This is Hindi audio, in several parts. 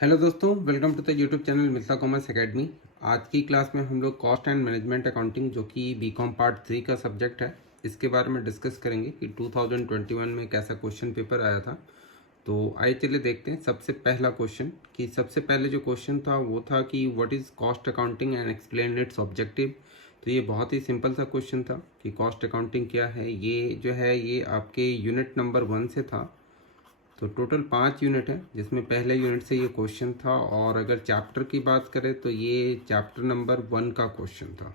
हेलो दोस्तों, welcome to the YouTube channel Mithila Commerce Academy. आज की क्लास में हम लोग कॉस्ट एंड मैनेजमेंट अकाउंटिंग जो कि बीकॉम पार्ट 3 का सब्जेक्ट है, इसके बारे में डिस्कस करेंगे कि 2021 में कैसा क्वेश्चन पेपर आया था। तो आइए चलिए देखते हैं। सबसे पहला क्वेश्चन कि सबसे पहले जो क्वेश्चन था वो था कि what is cost accounting and explain it's objective. तो ये बहुत ही सिंपल सा क्वेश्चन था कि कॉस्ट अकाउंटिंग क्या है। ये जो है ये आपके यूनिट नंबर 1 से था। तो टोटल 5 यूनिट है जिसमें पहले यूनिट से ये क्वेश्चन था, और अगर चैप्टर की बात करें तो ये चैप्टर नंबर 1 का क्वेश्चन था।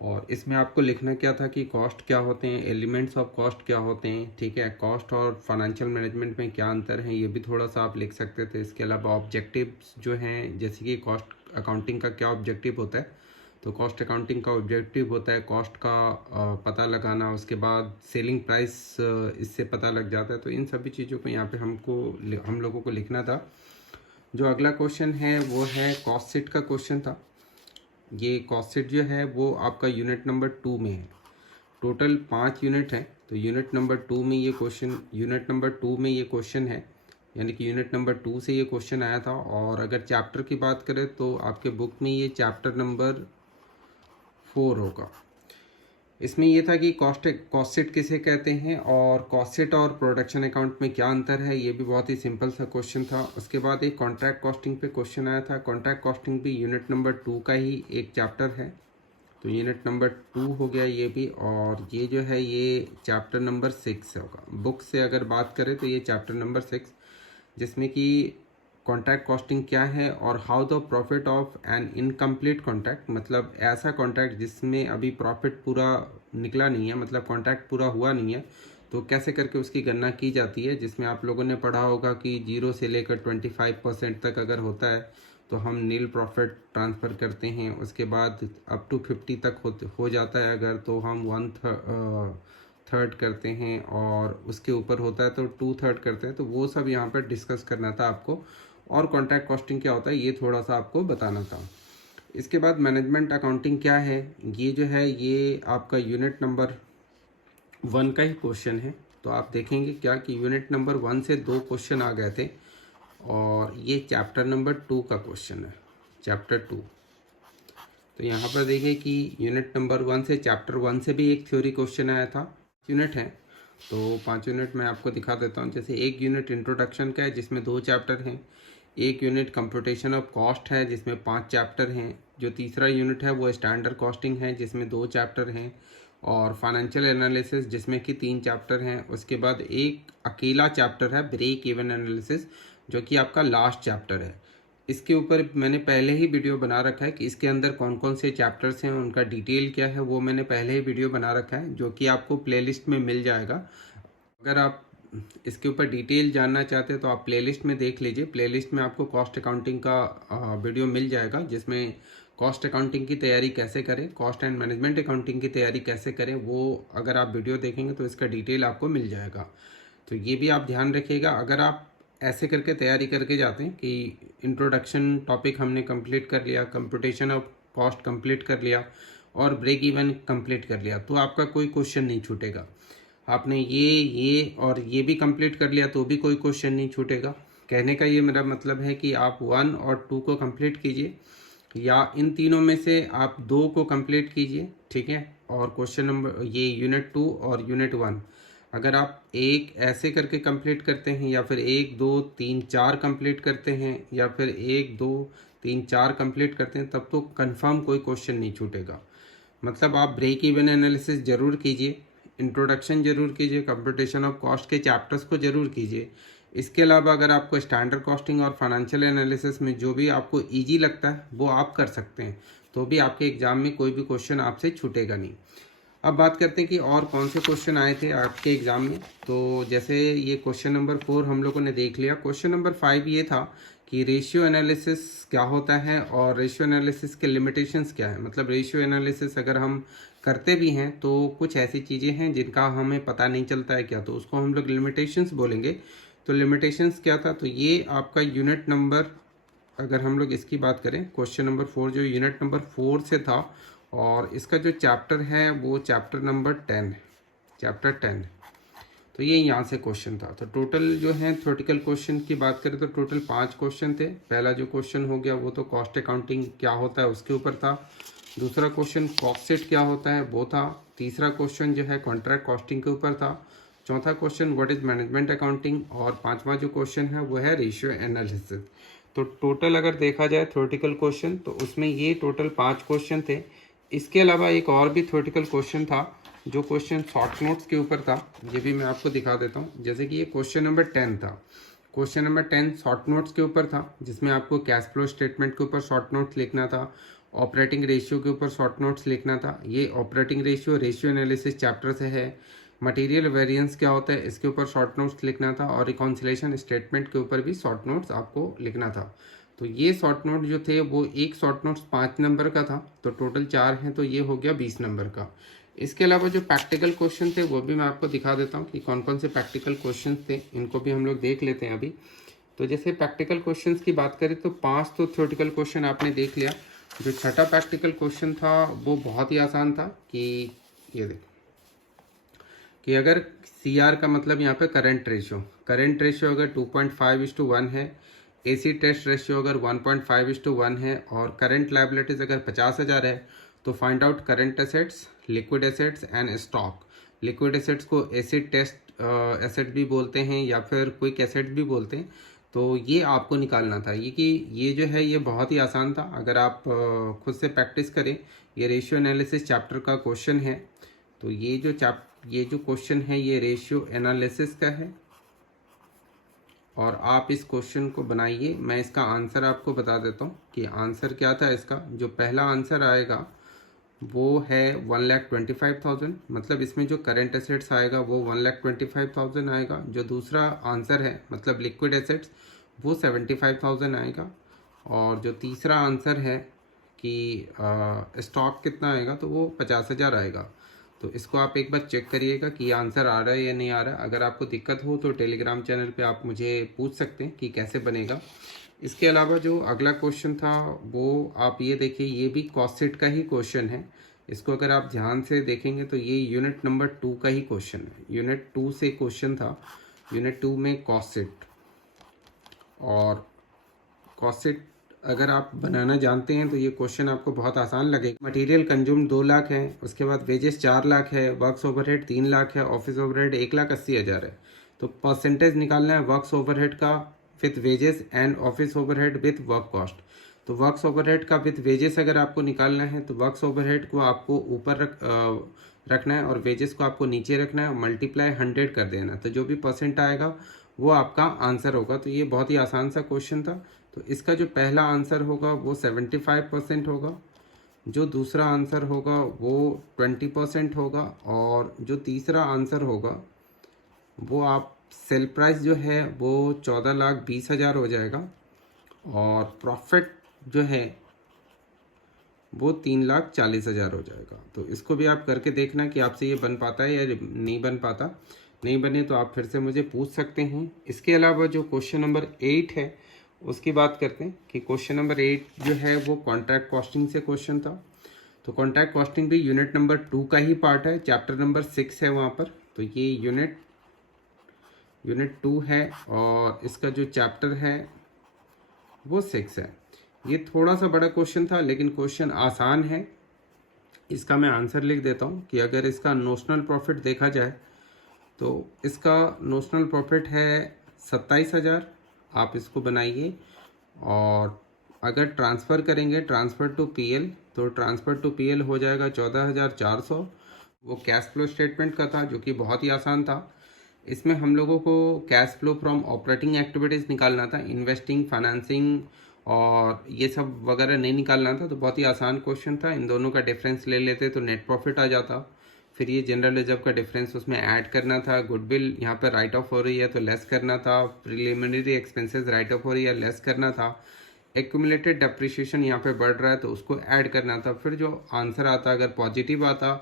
और इसमें आपको लिखना क्या था कि कॉस्ट क्या होते हैं, एलिमेंट्स ऑफ कॉस्ट क्या होते हैं, ठीक है, कॉस्ट और फाइनेंशियल मैनेजमेंट में क्या अंतर है, ये भी थोड़ा सा आप लिख सकते थे। इसके अलावा ऑब्जेक्टिव्स जो हैं, जैसे कि कॉस्ट अकाउंटिंग का क्या ऑब्जेक्टिव होता है, तो कॉस्ट अकाउंटिंग का ऑब्जेक्टिव होता है कॉस्ट का पता लगाना, उसके बाद सेलिंग प्राइस इससे पता लग जाता है। तो इन सभी चीज़ों को यहाँ पे हम लोगों को लिखना था। जो अगला क्वेश्चन है वो है कॉस्ट शीट का क्वेश्चन था। ये कॉस्ट शीट जो है वो आपका यूनिट नंबर 2 में है। टोटल 5 यूनिट है, तो यूनिट नंबर 2 में ये क्वेश्चन है, यानी कि यूनिट नंबर 2 से ये क्वेश्चन आया था। और अगर चैप्टर की बात करें तो आपके बुक में ये चैप्टर नंबर 4 होगा। इसमें ये था कि कॉस्ट शीट किसे कहते हैं और कॉस्ट शीट और प्रोडक्शन अकाउंट में क्या अंतर है, ये भी बहुत ही सिंपल सा क्वेश्चन था। उसके बाद एक कॉन्ट्रैक्ट कॉस्टिंग पे क्वेश्चन आया था। कॉन्ट्रैक्ट कॉस्टिंग भी यूनिट नंबर 2 का ही एक चैप्टर है, तो यूनिट नंबर 2 हो गया ये भी। और ये जो है ये चैप्टर नंबर 6 होगा। बुक से अगर बात करें तो ये चैप्टर नंबर 6, जिसमें कि कॉन्ट्रैक्ट कॉस्टिंग क्या है और how the profit of N incomplete contract, मतलब ऐसा कॉन्ट्रैक्ट जिसमें अभी प्रॉफिट पूरा निकला नहीं है, मतलब कॉन्ट्रैक्ट पूरा हुआ नहीं है, तो कैसे करके उसकी गणना की जाती है। जिसमें आप लोगों ने पढ़ा होगा कि 0 से लेकर 25% तक अगर होता है तो हम नील प्रॉफिट ट्रांसफ़र करते हैं। उसके बाद अप टू 50 तक हो जाता है अगर, तो हम 1/3 करते हैं, और उसके ऊपर होता है तो 2/3 करते हैं। तो वो सब यहाँ पर डिस्कस करना था आपको। और कॉन्ट्रैक्ट कॉस्टिंग क्या होता है ये थोड़ा सा आपको बताना था। इसके बाद मैनेजमेंट अकाउंटिंग क्या है, ये जो है ये आपका यूनिट नंबर 1 का ही क्वेश्चन है। तो आप देखेंगे क्या कि यूनिट नंबर 1 से 2 क्वेश्चन आ गए थे, और ये चैप्टर नंबर 2 का क्वेश्चन है, चैप्टर 2। तो यहाँ पर देखिए कि यूनिट नंबर 1 से चैप्टर 1 से भी एक थ्योरी क्वेश्चन आया था। यूनिट है तो 5 यूनिट मैं आपको दिखा देता हूँ। जैसे एक यूनिट इंट्रोडक्शन का है जिसमें 2 चैप्टर हैं। एक यूनिट कंप्यूटेशन ऑफ कॉस्ट है जिसमें 5 चैप्टर हैं। जो तीसरा यूनिट है वो स्टैंडर्ड कॉस्टिंग है जिसमें 2 चैप्टर हैं, और फाइनेंशियल एनालिसिस जिसमें कि 3 चैप्टर हैं। उसके बाद एक अकेला चैप्टर है ब्रेक इवन एनालिसिस, जो कि आपका लास्ट चैप्टर है। इसके ऊपर मैंने पहले ही वीडियो बना रखा है कि इसके अंदर कौन कौन से चैप्टर्स हैं, उनका डिटेल क्या है, वो मैंने पहले ही वीडियो बना रखा है, जो कि आपको प्लेलिस्ट में मिल जाएगा। अगर आप इसके ऊपर डिटेल जानना चाहते हैं तो आप प्लेलिस्ट में देख लीजिए। प्लेलिस्ट में आपको कॉस्ट अकाउंटिंग का वीडियो मिल जाएगा, जिसमें कॉस्ट अकाउंटिंग की तैयारी कैसे करें, कॉस्ट एंड मैनेजमेंट अकाउंटिंग की तैयारी कैसे करें, वो अगर आप वीडियो देखेंगे तो इसका डिटेल आपको मिल जाएगा। तो ये भी आप ध्यान रखिएगा। अगर आप ऐसे करके तैयारी करके जाते हैं कि इंट्रोडक्शन टॉपिक हमने कंप्लीट कर लिया, कंप्यूटेशन ऑफ कॉस्ट कंप्लीट कर लिया, और ब्रेक इवन कंप्लीट कर लिया, तो आपका कोई क्वेश्चन नहीं छूटेगा। आपने ये और ये भी कंप्लीट कर लिया तो भी कोई क्वेश्चन नहीं छूटेगा। कहने का ये मेरा मतलब है कि आप 1 और 2 को कंप्लीट कीजिए, या इन तीनों में से आप 2 को कंप्लीट कीजिए, ठीक है। और क्वेश्चन नंबर ये यूनिट 2 और यूनिट 1 अगर आप एक ऐसे करके कंप्लीट करते हैं, या फिर 1 2 3 4 कंप्लीट करते हैं, या फिर 1 2 3 4 कंप्लीट करते हैं, तब तो कंफर्म कोई क्वेश्चन नहीं छूटेगा। मतलब आप ब्रेक इवन एनालिसिस जरूर कीजिए, इंट्रोडक्शन जरूर कीजिए, कंप्यूटेशन ऑफ कॉस्ट के चैप्टर्स को जरूर कीजिए। इसके अलावा अगर आपको स्टैंडर्ड कॉस्टिंग और फाइनेंशियल एनालिसिस में जो भी आपको इजी लगता है वो आप कर सकते हैं, तो भी आपके एग्जाम में कोई भी क्वेश्चन आपसे छूटेगा नहीं। अब बात करते हैं कि और कौन से क्वेश्चन आए थे आपके एग्जाम में। तो जैसे ये क्वेश्चन नंबर 4 हम लोगों ने देख लिया। क्वेश्चन नंबर 5 ये था कि रेशियो एनालिसिस क्या होता है और रेशियो एनालिसिस के लिमिटेशंस क्या है। मतलब रेशियो एनालिसिस अगर हम करते भी हैं तो कुछ ऐसी चीज़ें हैं जिनका हमें पता नहीं चलता है क्या, तो उसको हम लोग लिमिटेशंस बोलेंगे। तो लिमिटेशंस क्या था, तो ये आपका यूनिट नंबर, अगर हम लोग इसकी बात करें, क्वेश्चन नंबर 4 जो यूनिट नंबर 4 से था, और इसका जो चैप्टर है वो चैप्टर नंबर 10 है, चैप्टर 10। तो ये यहाँ से क्वेश्चन था। तो टोटल जो है थ्योरेटिकल क्वेश्चन की बात करें तो टोटल 5 क्वेश्चन थे। पहला जो क्वेश्चन हो गया वो तो कॉस्ट अकाउंटिंग क्या होता है उसके ऊपर था। दूसरा क्वेश्चन कॉस्ट शीट क्या होता है वो था। तीसरा क्वेश्चन जो है कॉन्ट्रैक्ट कॉस्टिंग के ऊपर था। चौथा question what is management accounting, और पांचवा जो क्वेश्चन है वो है रेशियो एनालिसिस। तो टोटल अगर देखा जाए थ्योरेटिकल क्वेश्चन तो उसमें ये टोटल 5 क्वेश्चन थे। इसके अलावा एक और भी थ्योरेटिकल क्वेश्चन था जो क्वेश्चन शॉर्ट नोट्स के ऊपर था। ये भी मैं आपको दिखा देता हूँ। जैसे कि ये क्वेश्चन नंबर 10 था। क्वेश्चन नंबर 10 शॉर्ट नोट्स के ऊपर था, जिसमें आपको कैश फ्लो स्टेटमेंट के ऊपर शॉर्ट नोट्स लिखना था, ऑपरेटिंग रेशियो के ऊपर शॉर्ट नोट्स लिखना था। ये ऑपरेटिंग रेशियो एनालिसिस चैप्टर से है। मटेरियल वेरिएंस क्या होता है इसके ऊपर शॉर्ट नोट्स लिखना था, और रिकॉन्सिलेशन स्टेटमेंट के ऊपर भी शॉर्ट नोट्स आपको लिखना था। तो ये शॉर्ट नोट जो थे वो एक शॉर्ट नोट्स 5 नंबर का था, तो टोटल 4 हैं, तो ये हो गया 20 नंबर का। इसके अलावा जो प्रैक्टिकल क्वेश्चन थे वो भी मैं आपको दिखा देता हूँ कि कौन कौन से प्रैक्टिकल क्वेश्चन थे, इनको भी हम लोग देख लेते हैं अभी। तो जैसे प्रैक्टिकल क्वेश्चंस की बात करें तो 5 तो थ्योरेटिकल क्वेश्चन आपने देख लिया। जो छठा प्रैक्टिकल क्वेश्चन था वो बहुत ही आसान था कि ये देख कि अगर सी आर का मतलब यहाँ पे करंट रेशियो अगर 2.5:1 है, एसी टेस्ट रेशियो अगर 1.5:1 है, और करंट लायबिलिटीज अगर 50,000 है, तो find out current assets, liquid assets and stock. Liquid assets को एसिड टेस्ट एसेट भी बोलते हैं या फिर क्विक एसेट भी बोलते हैं। तो ये आपको निकालना था। ये जो है ये बहुत ही आसान था, अगर आप खुद से प्रैक्टिस करें। ये रेशियो एनालिसिस चैप्टर का क्वेश्चन है। तो ये जो क्वेश्चन है ये रेशियो एनालिसिस का है, और आप इस क्वेश्चन को बनाइए। मैं इसका आंसर आपको बता देता हूँ कि आंसर क्या था इसका। जो पहला आंसर आएगा वो है 1,25,000, मतलब इसमें जो करंट एसेट्स आएगा वो 1,25,000 आएगा। जो दूसरा आंसर है मतलब लिक्विड एसेट्स वो 75,000 आएगा। और जो तीसरा आंसर है कि स्टॉक कितना आएगा तो वो 50,000 आएगा। तो इसको आप एक बार चेक करिएगा कि आंसर आ रहा है या नहीं आ रहा है। अगर आपको दिक्कत हो तो टेलीग्राम चैनल पे आप मुझे पूछ सकते हैं कि कैसे बनेगा। इसके अलावा जो अगला क्वेश्चन था वो आप ये देखिए, ये भी कॉस्ट शीट का ही क्वेश्चन है। इसको अगर आप ध्यान से देखेंगे तो ये यूनिट नंबर 2 का ही क्वेश्चन है। यूनिट 2 से क्वेश्चन था। यूनिट 2 में कॉस्ट शीट, और कॉस्ट शीट अगर आप बनाना जानते हैं तो ये क्वेश्चन आपको बहुत आसान लगेगा। मटेरियल कंज्यूम 2 लाख है, उसके बाद वेजेस 4 लाख है, वर्क्स ओवरहेड 3 लाख है, ऑफिस ओवरहेड 1,80,000 है। तो परसेंटेज निकालना है वर्क्स ओवरहेड का with wages and office overhead with work cost. तो वर्क्स ओवरहेड का विथ वेजेस अगर आपको निकालना है तो वर्क्स ओवरहेड को आपको ऊपर रखना है और वेजेस को आपको नीचे रखना है, और मल्टीप्लाई 100 कर देना। तो जो भी परसेंट आएगा वो आपका आंसर होगा। तो ये बहुत ही आसान सा क्वेश्चन था। तो इसका जो पहला आंसर होगा वो 75% होगा, जो दूसरा आंसर होगा वो 20% होगा, और जो तीसरा आंसर होगा वो आप सेल प्राइस जो है वो 14,20,000 हो जाएगा, और प्रॉफिट जो है वो 3,40,000 हो जाएगा। तो इसको भी आप करके देखना कि आपसे ये बन पाता है या नहीं बन पाता। नहीं बने तो आप फिर से मुझे पूछ सकते हैं। इसके अलावा जो क्वेश्चन नंबर 8 है उसकी बात करते हैं कि क्वेश्चन नंबर 8 जो है वो कॉन्ट्रैक्ट कॉस्टिंग से क्वेश्चन था। तो कॉन्ट्रैक्ट कॉस्टिंग भी यूनिट नंबर 2 का ही पार्ट है, चैप्टर नंबर 6 है वहाँ पर। तो ये यूनिट 2 है, और इसका जो चैप्टर है वो 6 है। ये थोड़ा सा बड़ा क्वेश्चन था लेकिन क्वेश्चन आसान है। इसका मैं आंसर लिख देता हूँ कि अगर इसका नोशनल प्रॉफिट देखा जाए तो इसका नोशनल प्रॉफिट है 27,000। आप इसको बनाइए, और अगर ट्रांसफ़र करेंगे ट्रांसफ़र टू पीएल तो ट्रांसफ़र टू पीएल हो जाएगा 14,400। वो कैश फ्लो स्टेटमेंट का था जो कि बहुत ही आसान था। इसमें हम लोगों को cash flow from operating activities निकालना था, इन्वेस्टिंग, फाइनेंसिंग और ये सब वगैरह नहीं निकालना था। तो बहुत ही आसान क्वेश्चन था। इन दोनों का डिफरेंस ले लेते तो नेट प्रॉफिट आ जाता। फिर ये जनरल रिजर्व का डिफरेंस उसमें ऐड करना था। गुडविल यहाँ पर राइट ऑफ हो रही है तो लेस करना था। प्रिलिमिनरी एक्सपेंसेस राइट ऑफ हो रही है, लेस करना था। एक्यूमुलेटेड डेप्रिसिएशन यहाँ पे बढ़ रहा है तो उसको ऐड करना था। फिर जो आंसर आता अगर पॉजिटिव आता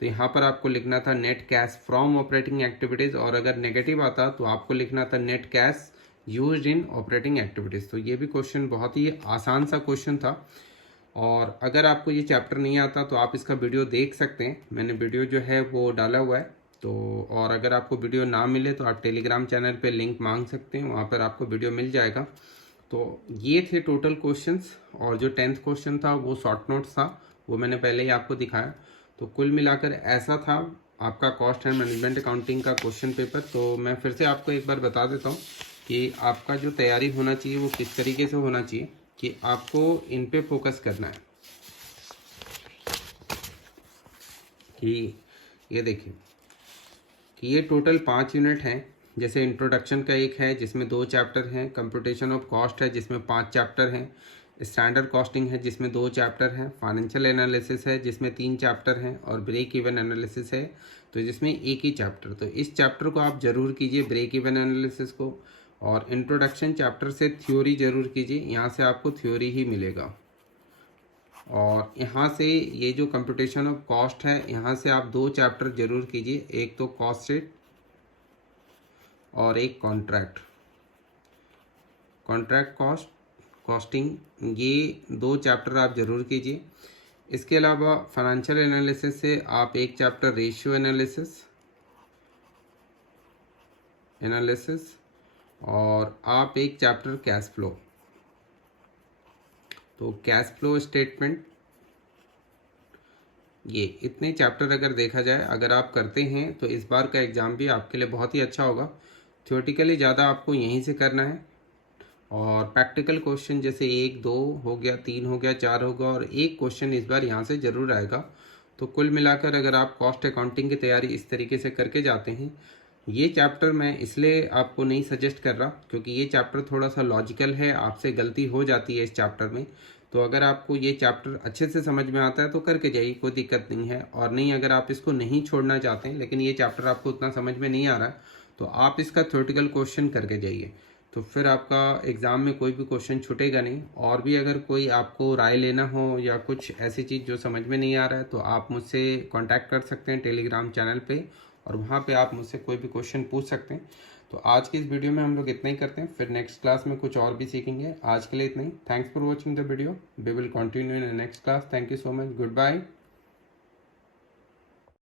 तो यहाँ पर आपको लिखना था net cash from operating activities, और अगर नेगेटिव आता तो आपको लिखना था net cash used in operating activities. तो ये भी क्वेश्चन बहुत ही आसान सा क्वेश्चन था। और अगर आपको ये चैप्टर नहीं आता तो आप इसका वीडियो देख सकते हैं। मैंने वीडियो जो है वो डाला हुआ है, तो और अगर आपको वीडियो ना मिले तो आप टेलीग्राम चैनल पे लिंक मांग सकते हैं, वहाँ पर आपको वीडियो मिल जाएगा। तो ये थे टोटल क्वेश्चंस, और जो 10th क्वेश्चन था वो शॉर्ट नोट्स था, वो मैंने पहले ही आपको दिखाया। तो कुल मिलाकर ऐसा था आपका कॉस्ट एंड मैनेजमेंट अकाउंटिंग का क्वेश्चन पेपर। तो मैं फिर से आपको एक बार बता देता हूँ कि आपका जो तैयारी होना चाहिए वो किस तरीके से होना चाहिए, कि आपको इन पे फोकस करना है। कि ये देखिए कि ये टोटल 5 यूनिट हैं। जैसे इंट्रोडक्शन का एक है जिसमें 2 चैप्टर हैं, कंप्यूटेशन ऑफ कॉस्ट है जिसमें 5 चैप्टर हैं, स्टैंडर्ड कॉस्टिंग है जिसमें 2 चैप्टर हैं, फाइनेंशियल एनालिसिस है जिसमें 3 चैप्टर हैं, और ब्रेक इवन एनालिसिस है तो जिसमें एक ही चैप्टर। तो इस चैप्टर को आप जरूर कीजिए, ब्रेक इवन एनालिसिस को। और इंट्रोडक्शन चैप्टर से थ्योरी जरूर कीजिए, यहाँ से आपको थ्योरी ही मिलेगा। और यहाँ से ये जो कंप्यूटेशन ऑफ कॉस्ट है, यहाँ से आप 2 चैप्टर जरूर कीजिए, एक तो कॉस्ट शीट और एक कॉन्ट्रैक्ट कॉस्ट कॉस्टिंग, ये 2 चैप्टर आप जरूर कीजिए। इसके अलावा फाइनेंशियल एनालिसिस से आप एक चैप्टर रेशियो एनालिसिस और आप एक चैप्टर कैश फ्लो। तो कैश फ्लो स्टेटमेंट, ये इतने चैप्टर अगर देखा जाए, अगर आप करते हैं तो इस बार का एग्ज़ाम भी आपके लिए बहुत ही अच्छा होगा। थ्योरेटिकली ज़्यादा आपको यहीं से करना है, और प्रैक्टिकल क्वेश्चन जैसे 1, 2 हो गया, 3 हो गया, 4 होगा, और एक क्वेश्चन इस बार यहाँ से ज़रूर आएगा। तो कुल मिलाकर अगर आप कॉस्ट अकाउंटिंग की तैयारी इस तरीके से करके जाते हैं, ये चैप्टर मैं इसलिए आपको नहीं सजेस्ट कर रहा क्योंकि ये चैप्टर थोड़ा सा लॉजिकल है, आपसे गलती हो जाती है इस चैप्टर में। तो अगर आपको ये चैप्टर अच्छे से समझ में आता है तो करके जाइए, कोई दिक्कत नहीं है। और नहीं, अगर आप इसको नहीं छोड़ना चाहते हैं लेकिन ये चैप्टर आपको उतना समझ में नहीं आ रहा है, तो आप इसका थ्योरेटिकल क्वेश्चन करके जाइए, तो फिर आपका एग्ज़ाम में कोई भी क्वेश्चन छूटेगा नहीं। और भी अगर कोई आपको राय लेना हो या कुछ ऐसी चीज़ जो समझ में नहीं आ रहा है, तो आप मुझसे कांटेक्ट कर सकते हैं टेलीग्राम चैनल पे, और वहाँ पे आप मुझसे कोई भी क्वेश्चन पूछ सकते हैं। तो आज की इस वीडियो में हम लोग इतना ही करते हैं, फिर नेक्स्ट क्लास में कुछ और भी सीखेंगे। आज के लिए इतना ही। Thanks for watching the video. We will continue in next class. Thank you so much. Good bye.